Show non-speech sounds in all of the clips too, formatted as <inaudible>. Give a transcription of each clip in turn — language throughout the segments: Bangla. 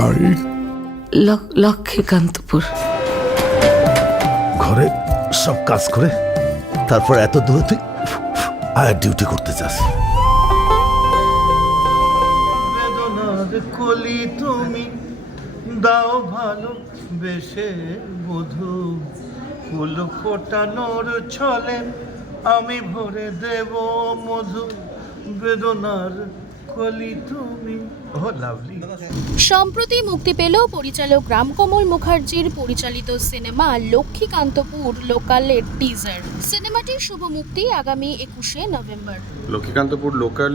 বাড়ি? লক্ষ্মীকান্তপুর। ঘরে সব কাজ করে তারপর এত দূরে তুই আয়ার ডিউটি করতে চাস বেদনার কলি তুমি দাও ভালো বেশে বধু। ফুল ফোটানোর ছলে আমি ভরে দেব মধু। বেদনার কলি তুমি। ও লাভলি সম্প্রতি মুক্তি পেল পরিচালক রামকমল মুখার্জির পরিচালিত সিনেমা লক্ষ্মীকান্তপুর লোকালের টিজার সিনেমাটির শুভ মুক্তি আগামী একুশে নভেম্বর। লক্ষ্মীকান্তপুর লোকাল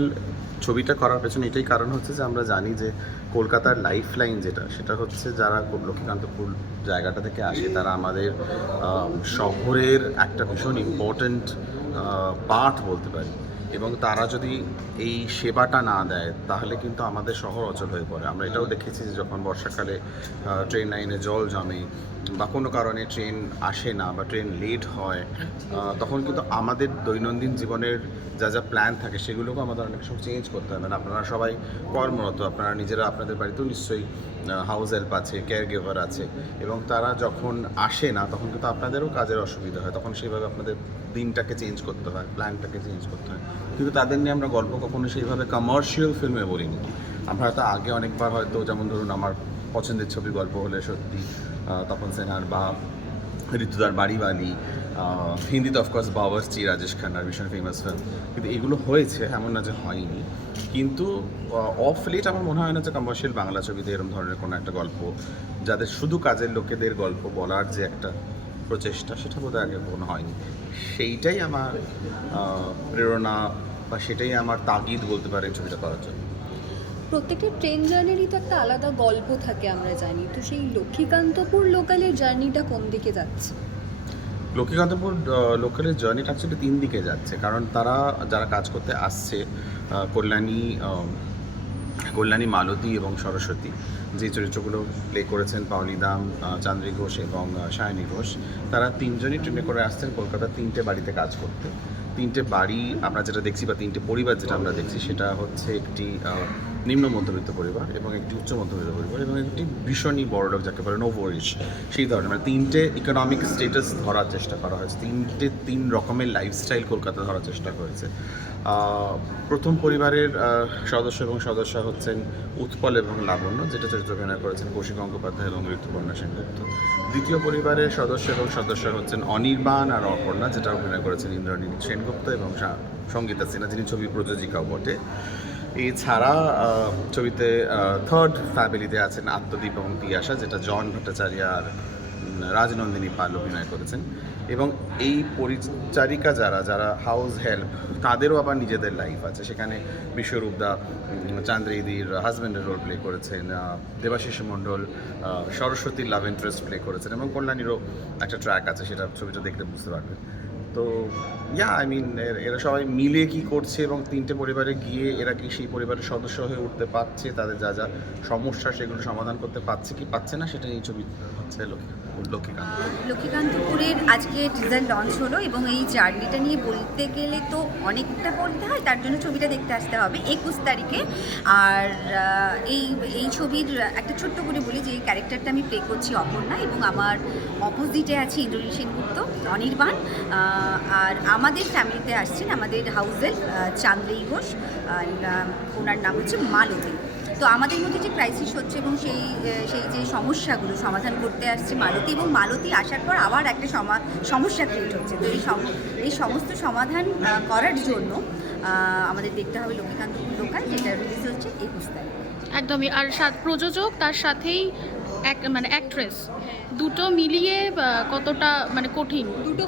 ছবিটা করার পেছনে এটাই কারণ হচ্ছে যে আমরা জানি যে কলকাতার লাইফ লাইন যেটা সেটা হচ্ছে যারা লক্ষ্মীকান্তপুর জায়গাটা থেকে আসে তারা আমাদের শহরের একটা ভীষণ ইম্পর্ট্যান্ট পার্ট বলতে পারি। এবং তারা যদি এই সেবাটা না দেয়, তাহলে কিন্তু আমাদের শহর অচল হয়ে পড়ে। আমরা এটাও দেখেছি যে যখন বর্ষাকালে ট্রেন লাইনে জল জমে বা কোনো কারণে ট্রেন আসে না বা ট্রেন লেট হয় তখন কিন্তু আমাদের দৈনন্দিন জীবনের যা যা প্ল্যান থাকে সেগুলোকে আমাদের অনেক সময় চেঞ্জ করতে হবে না আপনারা সবাই কর্মরত, আপনারা নিজেরা আপনাদের বাড়িতেও নিশ্চয়ই হাউস হেল্প আছে কেয়ারগিভার আছে। এবং তারা যখন আসে না, তখন কিন্তু আপনাদেরও কাজের অসুবিধা হয়। তখন সেইভাবে আপনাদের দিনটাকে চেঞ্জ করতে হয় প্ল্যানটাকে চেঞ্জ করতে হয়। কিন্তু তাদের নিয়ে আমরা গল্প কখনো সেইভাবে কমার্শিয়াল ফিল্মে বলিনি। আমরা হয়তো আগে অনেকবার হয়তো, যেমন ধরুন আমার পছন্দের ছবি গল্প হলে সত্যি তপন সেনহার বা ঋতুদার বাড়িওয়ালি হিন্দিতে অফকোর্স বাবরচি, রাজেশ খান্নার ভীষণ ফেমাস ফিল্ম কিন্তু এগুলো হয়েছে, এমন না যে হয়নি। কিন্তু অফ লেট আমার মনে হয় না যে কমার্শিয়াল বাংলা ছবিতে এরকম ধরনের কোনো একটা গল্প, যাদের শুধু কাজের লোকেদের গল্প বলার যে একটা প্রচেষ্টা, সেটা বোধহয় আগে কোনো হয়নি। সেইটাই আমার প্রেরণা বা সেটাই আমার তাগিদ বলতে পারে ছবিটা করার জন্য। প্রত্যেকটা ট্রেন জার্নিরই তো একটা আলাদা গল্প থাকে আমরা জানি। তো সেই লক্ষ্মীকান্তপুর লোকালের জার্নিটা কোন দিকে যাচ্ছে? লক্ষ্মীকান্তপুর লোকালের জার্নিটা অ্যাকচুয়ালি তিন দিকে যাচ্ছে। কারণ তারা যারা কাজ করতে আসছে কল্যাণী কল্যাণী মালতী এবং সরস্বতী যে চরিত্রগুলো প্লে করেছেন পাওলি দাম আহ, চান্দ্রী ঘোষ এবং সায়নী ঘোষ তারা তিনজনই ট্রেনে করে আসছেন কলকাতার তিনটে বাড়িতে কাজ করতে। তিনটে বাড়ি আমরা যেটা দেখছি বা তিনটে পরিবার যেটা আমরা দেখছি সেটা হচ্ছে একটি নিম্ন মধ্যবিত্ত পরিবার এবং একটি উচ্চ মধ্যবিত্ত পরিবার এবং একটি ভীষণই বড় লোক, যাকে বলে নোভরিশ সেই ধরনের মানে তিনটে ইকোনমিক স্টেটাস ধরার চেষ্টা করা হয়েছে। তিনটে, তিন রকমের লাইফস্টাইল কলকাতা ধরার চেষ্টা করেছে। প্রথম পরিবারের সদস্য এবং সদস্য হচ্ছেন উৎপল এবং লাবণ্য, যেটা চরিত্র অভিনয় করেছেন কৌশিক গঙ্গোপাধ্যায় এবং ঋতুপর্ণা সেনগুপ্ত। দ্বিতীয় পরিবারের সদস্য এবং সদস্য হচ্ছেন অনির্বাণ আর অপর্ণা, যেটা অভিনয় করেছেন ইন্দ্রাণী সেনগুপ্ত এবং সঙ্গীতা সিনহা, যিনি ছবি প্রযোজিকাও বটে। এছাড়া ছবিতে থার্ড ফ্যামিলিতে আছেন আত্মদীপ এবং তিয়াশা যেটা জন ভট্টাচার্য আর রাজনন্দিনী পাল অভিনয় করেছেন। এবং এই পরিচারিকা যারা যারা হাউস হেল্প তাদেরও আবার নিজেদের লাইফ আছে। সেখানে বিশ্বরূপদা চান্দ্রেদির হাজব্যান্ডের রোল প্লে করেছেন আহ, দেবাশিস মণ্ডল সরস্বতীর লাভ ইন্টারেস্ট প্লে করেছেন এবং কল্যাণীরও একটা ট্র্যাক আছে সেটা ছবিটা দেখলে বুঝতে পারবেন। তো ইয়া আই মিন এরা সবাই মিলে কি করছে এবং তিনটে পরিবারে গিয়ে এরা কি সেই পরিবারের সদস্য হয়ে উঠতে পারছে? তাদের যা যা সমস্যা সেগুলো সমাধান করতে পারছে কি পাচ্ছে না? সেটা এই ছবি হচ্ছে লক্ষ্মীকান্ত। লক্ষ্মীকান্তপুরের আজকে টিজার লঞ্চ হলো এবং এই জার্নিটা নিয়ে বলতে গেলে তো অনেকটা বলতে হয়, তার জন্য ছবিটা দেখতে আসতে হবে একুশ তারিখে। আর এই এই ছবির একটা ছোট্ট করে বলি যে এই ক্যারেক্টারটা আমি প্লে করছি অপর্ণা এবং আমার অপোজিটে আছে ইন্দ্রনীল সেনগুপ্ত, অনির্বাণ। আর আমাদের ফ্যামিলিতে আসছেন আমাদের হাউসের চান্দ্রেই ঘোষ ওনার নাম হচ্ছে মালতী। তো আমাদের মধ্যে যে ক্রাইসিস হচ্ছে এবং সেই সেই যে সমস্যাগুলো সমাধান করতে আসছে মালতী এবং মালতী আসার পর আবার একটা সমা- সমস্যা ক্রিয়েট হচ্ছে। তো এই এই সমস্ত সমাধান করার জন্য আমাদের দেখতে হবে লক্ষ্মীকান্ত লোকাল যেটা রিলিজ হচ্ছে একুশ তারিখ একদমই, আর প্রযোজক তার সাথেই এক মানে অ্যাক্ট্রেস দুটো মিলিয়ে কতটা মানে কঠিন দুটো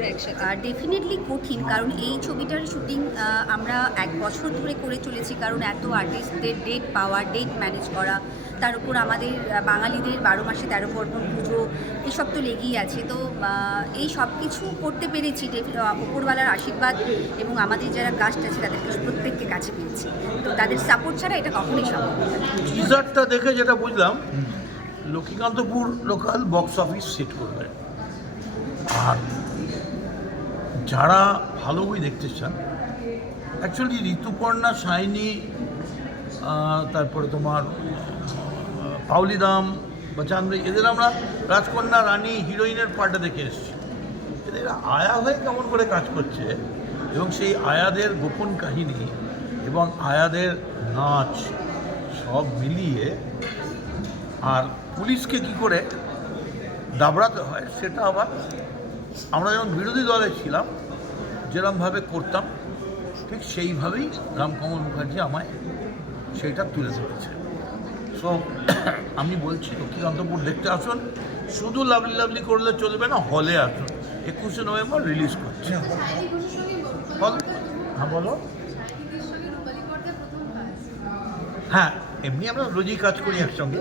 একসাথে। ডেফিনেটলি কঠিন কারণ এই ছবিটার শুটিং আমরা এক বছর ধরে করে চলেছি কারণ এত আর্টিস্টদের ডেট পাওয়া ডেট ম্যানেজ করা তার উপর আমাদের বাঙালিদের বারো মাসে তেরো পর্বণ পুজো এসব তো লেগেই আছে। তো এই সব কিছু করতে পেরেছি ওপরওয়ালার আশীর্বাদ এবং আমাদের যারা কাস্ট আছে তাদের প্রত্যেককে কাছে পেয়েছি। তো তাদের সাপোর্ট ছাড়া এটা কখনোই সম্ভব টিজারটা দেখে যেটা বুঝলাম Lakshmikantapur local box office set করবে। আর যারা ভালো বই দেখতে চান অ্যাকচুয়ালি ঋতুপর্ণা সাইনি তারপরে তোমার পাউলি দাম বা চান্দ্রী এদের আমরা রাজকন্যা, রানী হিরোইনের পার্টে দেখে এসেছি। এদের আয়া হয়ে কেমন করে কাজ করছে, এবং সেই আয়াদের গোপন কাহিনী এবং আয়াদের নাচ সব মিলিয়ে আর পুলিশকে কি করে দাবড়াতে হয় সেটা আবার আমরা যখন বিরোধী দলে ছিলাম, যেরমভাবে করতাম, ঠিক সেইভাবেই রামকমল মুখার্জি আমায় সেইটা তুলে ধরেছে। সো আমি বলছি, লক্ষ্মীকান্তপুর দেখতে আসুন, শুধু লাভলি লাভলি করলে চলবে না, হলে আসুন। একুশে নভেম্বর রিলিজ করছে। বল। হ্যাঁ বলো। হ্যাঁ এমনি আমরা রোজই কাজ করি একসঙ্গে।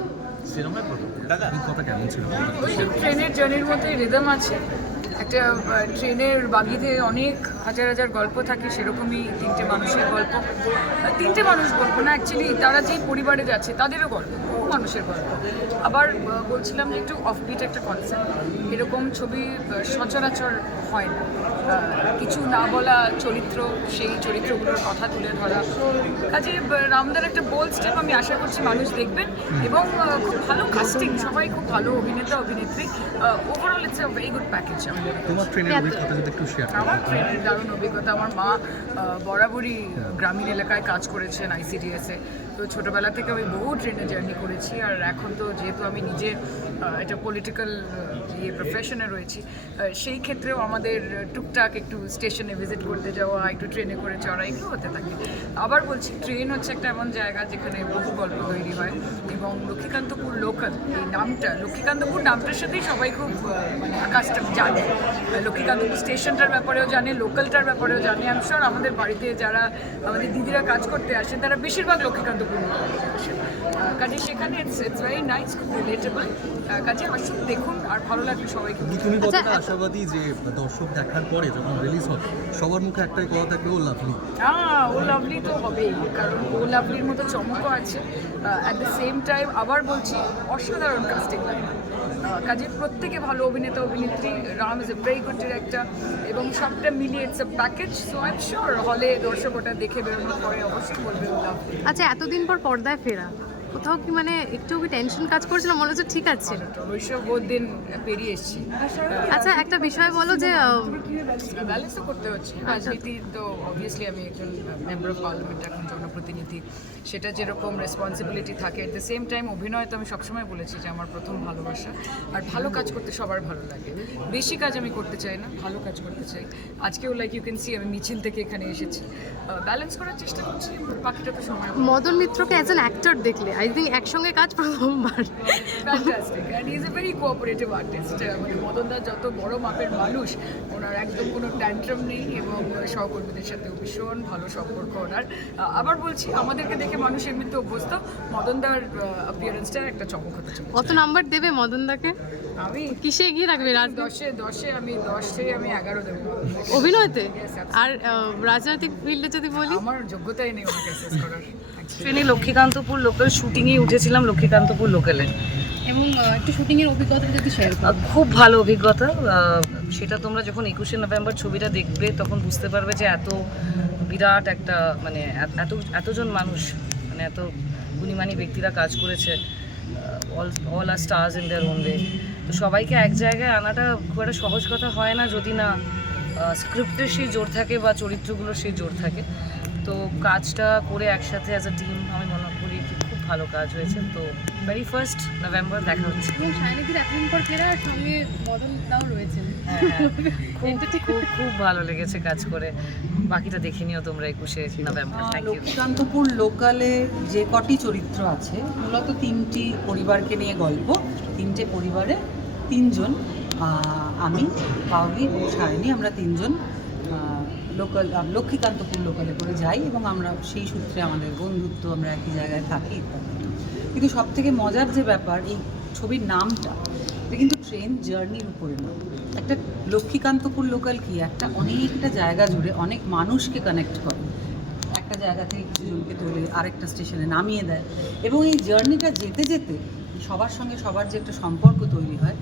ট্রেনের জার্নির মধ্যে রিদম আছে। একটা ট্রেনের বাগিতে অনেক হাজার হাজার গল্প থাকে, সেরকমই তিনটে মানুষের গল্প। তিনটে মানুষ গল্প না অ্যাকচুয়ালি তারা যেই পরিবারে যাচ্ছে, তাদেরও গল্প। মানুষের গল্প। আবার বলছিলাম যে একটু অফবিট একটা কনসেপ্ট এরকম ছবি সচরাচর হয় না। কিছু না বলা চরিত্র সেই চরিত্রগুলোর কথা তুলে ধরা। কাজে রামদার একটা বোল্ড স্টেপ আমি আশা করছি মানুষ দেখবেন। এবং খুব ভালো কাস্টিং সবাই খুব ভালো অভিনেতা অভিনেত্রী। Overall it's a very good package আমাদের তোমার ট্রেনের অভিজ্ঞতা যদি একটু শেয়ার আমার ট্রেনের দারুণ অভিজ্ঞতা। আমার মা বরাবরই গ্রামীণ এলাকায় কাজ করেছেন আইসিডিএসে তো ছোটোবেলা থেকে আমি বহু ট্রেনে জার্নি করেছি আর এখন তো যেহেতু আমি নিজে একটা পলিটিক্যাল ইয়ে প্রফেশনে রয়েছি সেই ক্ষেত্রেও আমাদের টুকটাক একটু স্টেশনে ভিজিট করতে যাওয়া একটু ট্রেনে করে চড়া এগুলো হতে থাকে। আবার বলছি ট্রেন হচ্ছে একটা এমন জায়গা যেখানে বহু গল্প তৈরি হয় এবং লক্ষ্মীকান্তপুর লোকাল এই নামটা লক্ষ্মীকান্তপুর নামটার সাথেই সবাই খুব আহ, মানে আকাশটা জানে। লক্ষ্মীকান্তপুর স্টেশনটার ব্যাপারেও জানে লোকালটার ব্যাপারেও জানে। আমি আমাদের বাড়িতে যারা আমাদের দিদিরা কাজ করতে আসেন তারা বেশিরভাগ লক্ষ্মীকান্তপুর কাজে সেখানে ইটস ইটস ভেরি নাইস খুব রিলেটেবল কাজে আসুন দেখুন আর ভালো লাগবে সবাইকে তুমি কতটা আশাবাদী যে দর্শক দেখার পরে যখন রিলিজ হবে সবার মুখে একটাই কথা থাকবে ও লাভলি হ্যাঁ ও লাভলি তো হবেই কারণ ও লাভলির মতো চমকও আছে। অ্যাট দ্য সেম টাইম আবার বলছি অসাধারণ কাস্টিং লাইন কাজে প্রত্যেকে ভালো অভিনেতা, অভিনেত্রী, Ram is a very good director এবং সবটা মিলিয়ে it's a package so I am sure হলে দর্শক ওটা দেখে বেরোনোর পরে অবশ্যই বলবে আচ্ছা এতদিন পর পর্দায় ফেরা। কোথাও কি মানে একটু কি টেনশন কাজ করছিল? মনে হচ্ছে ঠিক আছে। বহুত দিন পেরিয়ে এসেছি। আচ্ছা একটা বিষয় বলো যে ব্যালেন্স তো করতে হচ্ছে। রাজনীতি তো অবভিয়াসলি আমি একজন মেম্বার অফ পার্লামেন্ট এখন জনপ্রতিনিধি। সেটা যেরকম রেসপন্সিবিলিটি থাকে এট দ্য সেম টাইম অভিনয় তো আমি সবসময় বলেছি যে আমার প্রথম ভালোবাসা। আর ভালো কাজ করতে সবার ভালো লাগে। বেশি কাজ আমি করতে চাই না ভালো কাজ করতে চাই। আজকেও লাইক ইউ ক্যান সি আমি মিছিল থেকে এখানে এসেছি। ব্যালেন্স করার চেষ্টা করছি বাকিটা তো সময় মদন মিত্রকে অ্যাজ অ্যান অ্যাক্টর দেখলে আই থিঙ্ক একসঙ্গে কাজ প্রথমবার। Fantastic and is a very cooperative artist মানে মদনদা যত বড় মাপের মানুষ ওনার একদম কোনো ট্যান্ট্রাম নেই এবং সহকর্মীদের সাথেও ভীষণ ভালো সম্পর্ক ওনার। আবার বলছি আমাদেরকে দেখে মানুষ এমনিতে অভ্যস্ত। মদনদার অ্যাপিয়ারেন্সটা একটা চমক। হতে চলেছে কত নাম্বার দেবে মদনদাকে? আমি? কিসে এগিয়ে রাখবে রাজ দশে দশে আমি দশে আমি এগারো দেবো অভিনয়তে? আর রাজনৈতিক ফিল্ডে যদি বলি? আমার যোগ্যতাই নেই ওনাকে করার। ট্রেনে লক্ষ্মীকান্তপুর লোকাল শুটিংয়ে উঠেছিলাম লক্ষ্মীকান্তপুর লোকালে এবং একটু শুটিংয়ের অভিজ্ঞতা যদি শেয়ার খুব ভালো অভিজ্ঞতা। সেটা তোমরা যখন একুশে নভেম্বর ছবিটা দেখবে তখন বুঝতে পারবে যে এত বিরাট একটা মানে এত- এত এতজন মানুষ মানে এত গুণীমানী ব্যক্তিরা কাজ করেছে all all are stars in their own way তো সবাইকে এক জায়গায় আনাটা খুব একটা সহজ কথা হয় না যদি না স্ক্রিপ্টের সেই জোর থাকে বা চরিত্রগুলোর সেই জোর থাকে। তো কাজটা করে একসাথে অ্যাজ আ টিম আমি মনে করি খুব ভালো কাজ হয়েছে। তো ভেরি ফার্স্ট নভেম্বর দেখা হচ্ছে। এবং সায়নিধির এতদিন পর ফেরা সঙ্গে মদন দাও রয়েছেন। হ্যাঁ, হ্যাঁ। <laughs> খুব খুব খুব ভালো লেগেছে কাজ করে। বাকিটা দেখে নিও তোমরা একুশে নভেম্বর থ্যাংক ইউ লক্ষ্মীকান্তপুর লোকালে যে কটি চরিত্র আছে মূলত তিনটি পরিবারকে নিয়ে গল্প তিনটে পরিবারে তিনজন আমি পাওলি এবং সায়নী আমরা তিনজন লোকাল লক্ষ্মীকান্তপুর লোকালে করে যাই এবং আমরা সেই সূত্রে আমাদের বন্ধুত্ব আমরা একই জায়গায় থাকি কিন্তু সব থেকে মজার যে ব্যাপার, এই ছবির নামটা, এটা কিন্তু ট্রেন জার্নির উপরে না। একটা লক্ষ্মীকান্তপুর লোকাল কি, একটা অনেকটা জায়গা জুড়ে অনেক মানুষকে কানেক্ট করে। একটা জায়গা থেকে কিছুজনকে তোলে, আরেকটা স্টেশনে নামিয়ে দেয়। এবং এই জার্নিটা যেতে যেতে সবার সঙ্গে সবার যে একটা সম্পর্ক তৈরি হয়,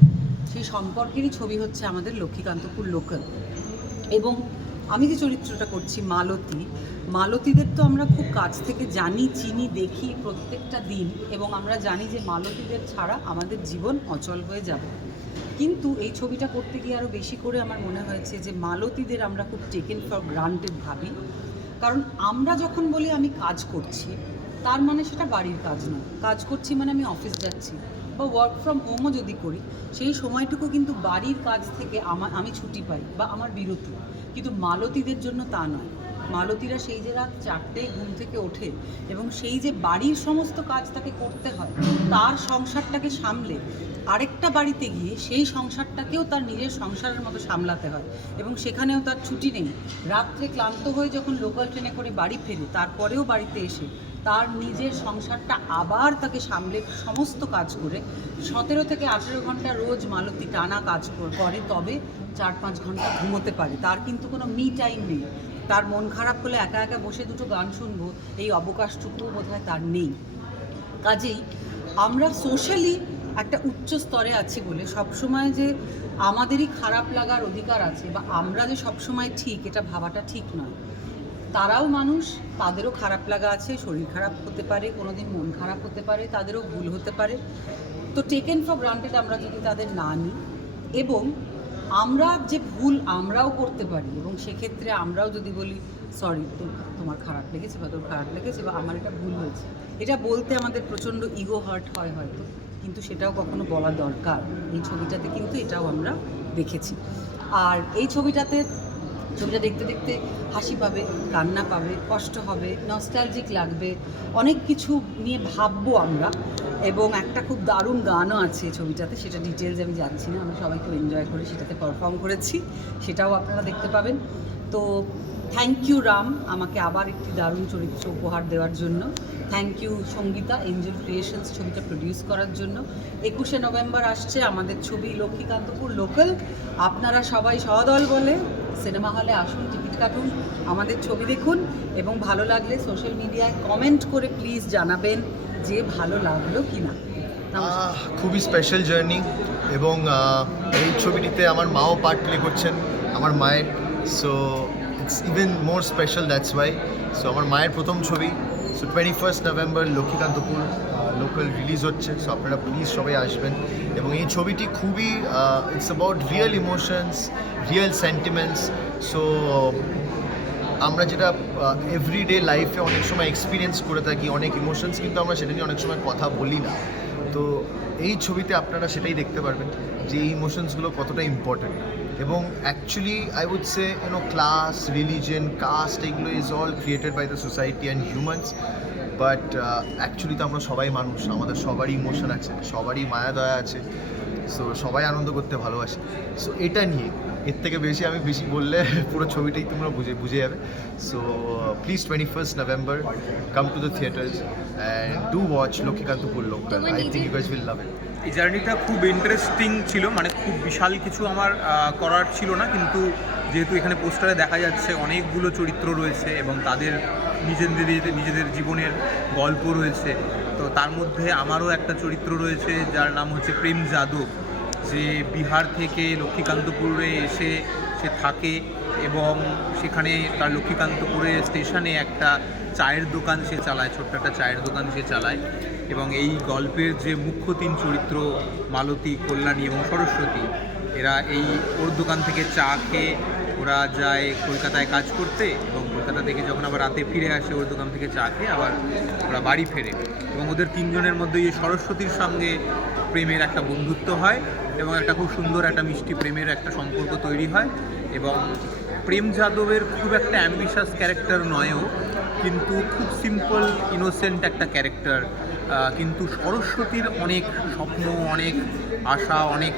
সেই সম্পর্কেরই ছবি হচ্ছে আমাদের লক্ষ্মীকান্তপুর লোকাল এবং আমি যে চরিত্রটা করছি, মালতী, মালতীদের তো আমরা খুব কাছ থেকে জানি, চিনি, দেখি প্রত্যেকটা দিন এবং আমরা জানি যে মালতীদের ছাড়া আমাদের জীবন অচল হয়ে যাবে। কিন্তু এই ছবিটা করতে গিয়ে আরও বেশি করে আমার মনে হয়েছে যে মালতীদের আমরা খুব টেকেন ফর গ্রান্টেড ভাবি। কারণ আমরা যখন বলি আমি কাজ করছি, তার মানে সেটা বাড়ির কাজ নয়। কাজ করছি মানে আমি অফিস যাচ্ছি বা ওয়ার্ক ফ্রম হোমও যদি করি, সেই সময়টুকু কিন্তু বাড়ির কাজ থেকে আমার আমি ছুটি পাই বা আমার বিরতি। কিন্তু মালতীদের জন্য তা নয়। মালতীরা সেই যে রাত চারটে ঘুম থেকে ওঠে এবং সেই যে বাড়ির সমস্ত কাজ তাকে করতে হয়, তার সংসারটাকে সামলে আরেকটা বাড়িতে গিয়ে সেই সংসারটাকেও তার নিজের সংসারের মতো সামলাতে হয় এবং সেখানেও তার ছুটি নেই। রাত্রে ক্লান্ত হয়ে যখন লোকাল ট্রেনে করে বাড়ি ফেরে, তারপরেও বাড়িতে এসে তার নিজের সংসারটা আবার তাকে সামলে সমস্ত কাজ করে। সতেরো থেকে আঠেরো ঘণ্টা রোজ মালতী টানা কাজ কর- তবে চার পাঁচ ঘণ্টা ঘুমোতে পারে। তার কিন্তু কোনো মি টাইম নেই। তার মন খারাপ হলে একা একা বসে দুটো গান শুনব, এই অবকাশটুকু বোধহয় তার নেই। কাজেই আমরা সোশ্যালি একটা উচ্চ স্তরে আছি বলে সবসময় যে আমাদেরই খারাপ লাগার অধিকার আছে বা আমরা যে সবসময় ঠিক, এটা ভাবাটা ঠিক নয়। তারাও মানুষ, তাদেরও খারাপ লাগা আছে, শরীর খারাপ হতে পারে কোনো দিন মন খারাপ হতে পারে, তাদেরও ভুল হতে পারে। তো টেকেন ফর গ্রান্টেড আমরা যদি তাদের না নিই, এবং আমরা যে ভুল আমরাও করতে পারি, এবং সেক্ষেত্রে আমরাও যদি বলি সরি তোমার খারাপ লেগেছে বা তোর খারাপ লেগেছে বা আমার এটা ভুল হয়েছে। এটা বলতে আমাদের প্রচণ্ড ইগো হার্ট হয় হয়তো, কিন্তু সেটাও কখনো বলা দরকার। এই ছবিটাতে কিন্তু এটাও আমরা দেখেছি। আর এই ছবিটাতে ছবিটা দেখতে দেখতে হাসি পাবে, কান্না পাবে, কষ্ট হবে নস্টালজিক লাগবে, অনেক কিছু নিয়ে ভাববো আমরা। এবং একটা খুব দারুণ গানও আছে ছবিটাতে, সেটা ডিটেলস আমি যাচ্ছি না, আমি সবাই খুব এনজয় করে সেটাতে পারফর্ম করেছি, সেটাও আপনারা দেখতে পাবেন। তো থ্যাংক ইউ রাম, আমাকে আবার একটি দারুণ চরিত্র উপহার দেওয়ার জন্য। Thank you Sangeeta angel creations ছবিটা প্রডিউস করার জন্য। একুশে নভেম্বর আসছে আমাদের ছবি লক্ষ্মীকান্তপুর লোকাল আপনারা সবাই সদল বলে সিনেমা হলে আসুন, টিকিট কাটুন, আমাদের ছবি দেখুন এবং ভালো লাগলে সোশ্যাল মিডিয়ায় কমেন্ট করে প্লিজ জানাবেন যে ভালো লাগল কি না খুবই স্পেশাল জার্নি এবং এই ছবিটিতে আমার মাও পার্ট প্লে করছেন, আমার মায়ের so it's even more special that's why so আমার মায়ের প্রথম ছবি so twenty first November Lakshmikantapur local release হচ্ছে সো আপনারা প্লিজ সবাই আসবেন। এবং এই ছবিটি খুবই it's about real emotions real sentiments so আমরা যেটা এভরিডে লাইফে অনেক সময় এক্সপিরিয়েন্স করে থাকি, অনেক ইমোশনস কিন্তু আমরা সেটা নিয়ে অনেক সময় কথা বলি না। তো এই ছবিতে আপনারা সেটাই দেখতে পারবেন যে এই ইমোশনসগুলো কতটা ইম্পর্ট্যান্ট এবং actually I would say you know class religion caste এগুলো is all created by the society and humans but actually তো আমরা সবাই মানুষ আমাদের সবারই ইমোশন আছে সবারই মায়া দয়া আছে সো সবাই আনন্দ করতে ভালোবাসে। সো এটা নিয়ে এর থেকে বেশি আমি বেশি বললে <laughs> পুরো ছবিটাই তোমরা বুঝে বুঝে যাবে। So please twenty first November come to the theatres and do watch Lakshmikantapur local I think you guys will love it এই জার্নিটা খুব ইন্টারেস্টিং ছিল মানে খুব বিশাল কিছু আমার করার ছিল না কিন্তু যেহেতু এখানে পোস্টারে দেখা যাচ্ছে অনেকগুলো চরিত্র রয়েছে এবং তাদের নিজেদের নিজেদের জীবনের গল্প রয়েছে। তো তার মধ্যে আমারও একটা চরিত্র রয়েছে যার নাম হচ্ছে প্রেম যাদব। যে বিহার থেকে লক্ষ্মীকান্তপুরে এসে সে থাকে এবং সেখানে তার লক্ষ্মীকান্তপুরে স্টেশনে একটা চায়ের দোকান সে চালায়, ছোট্ট একটা চায়ের দোকান সে চালায়। এবং এই গল্পের যে মুখ্য তিন চরিত্র মালতী, কল্যাণী এবং সরস্বতী, এরা এই ওর দোকান থেকে চা খেয়ে ওরা যায় কলকাতায় কাজ করতে এবং কলকাতা থেকে যখন আবার রাতে ফিরে আসে ওর দোকান থেকে চা খেয়ে আবার ওরা বাড়ি ফেরে। এবং ওদের তিনজনের মধ্যে এই সরস্বতীর সঙ্গে প্রেমের একটা বন্ধুত্ব হয় এবং একটা খুব সুন্দর একটা মিষ্টি প্রেমের একটা সম্পর্ক তৈরি হয়। এবং প্রেম যাদবের খুব একটা অ্যাম্বিশাস ক্যারেক্টার নয়ও কিন্তু খুব সিম্পল ইনোসেন্ট একটা ক্যারেক্টার কিন্তু সরস্বতীর অনেক স্বপ্ন, অনেক আশা, অনেক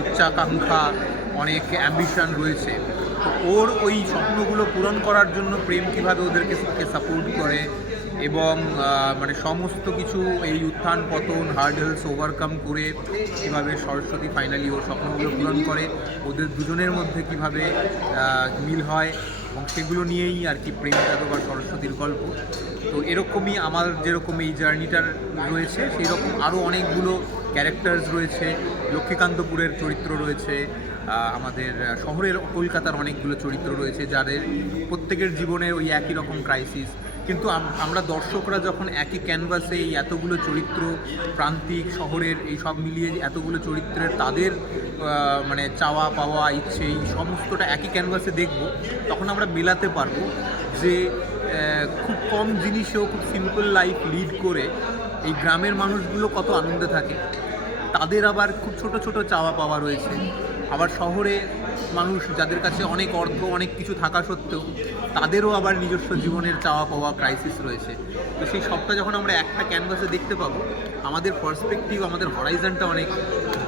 উচ্চাকাঙ্ক্ষা, অনেক অ্যাম্বিশন রয়েছে। তো ওর ওই স্বপ্নগুলো পূরণ করার জন্য প্রেম কীভাবে ওদেরকে সাপোর্ট করে এবং মানে সমস্ত কিছু এই উত্থান পতন হার্ডেলস ওভারকাম করে কীভাবে সরস্বতী ফাইনালি ওর স্বপ্নগুলো পূরণ করে, ওদের দুজনের মধ্যে কীভাবে মিল হয় এবং সেগুলো নিয়েই আর কি প্রেম যাদব আর সরস্বতীর গল্প। তো এরকমই আমার যেরকম এই জার্নিটার রয়েছে সেই রকম আরও অনেকগুলো ক্যারেক্টার্স রয়েছে, লক্ষ্মীকান্তপুরের চরিত্র রয়েছে আমাদের শহরের কলকাতার অনেকগুলো চরিত্র রয়েছে যাদের প্রত্যেকের জীবনে ওই একই রকম ক্রাইসিস কিন্তু আমরা দর্শকরা যখন একই ক্যানভাসে এই এতগুলো চরিত্র, প্রান্তিক, শহরের এই সব মিলিয়ে এতগুলো চরিত্রের তাদের মানে চাওয়া পাওয়া, ইচ্ছে, এই সমস্তটা একই ক্যানভাসে দেখব, তখন আমরা মেলাতে পারব যে খুব কম জিনিসেও খুব সিম্পল লাইফ লিড করে এই গ্রামের মানুষগুলো কত আনন্দে থাকে। তাদের আবার খুব ছোট ছোট চাওয়া পাওয়া রয়েছে। আবার শহরে মানুষ যাদের কাছে অনেক অর্থ, অনেক কিছু থাকা সত্ত্বেও তাদেরও আবার নিজস্ব জীবনের চাওয়া পাওয়া ক্রাইসিস রয়েছে। তো সেই সবটা যখন আমরা একটা ক্যানভাসে দেখতে পাবো, আমাদের পার্সপেক্টিভ আমাদের হরাইজনটা অনেক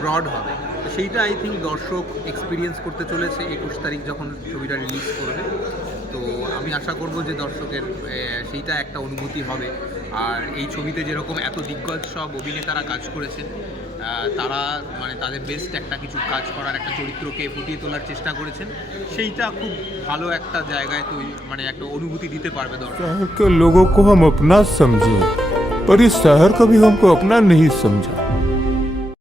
ব্রড হবে। তো সেইটা আই থিঙ্ক দর্শক এক্সপিরিয়েন্স করতে চলেছে একুশ তারিখ যখন ছবিটা রিলিজ করবে। তো আমি আশা করব যে দর্শকের সেইটা একটা অনুভূতি হবে। আর এই ছবিতে যেরকম এত দিগ্গজ সব অভিনেতারা কাজ করেছেন তারা মানে তাদের বেস্ট একটা কিছু কাজ করার একটা চরিত্রকে ফুটিয়ে তোলার চেষ্টা করেছেন সেইটা খুব ভালো একটা জায়গায় তৈরি মানে একটা অনুভূতি দিতে পারবে দর্শক शहर के लोगों को हम अपना समझे पर इस शहर कभी हमको अपना नहीं समझा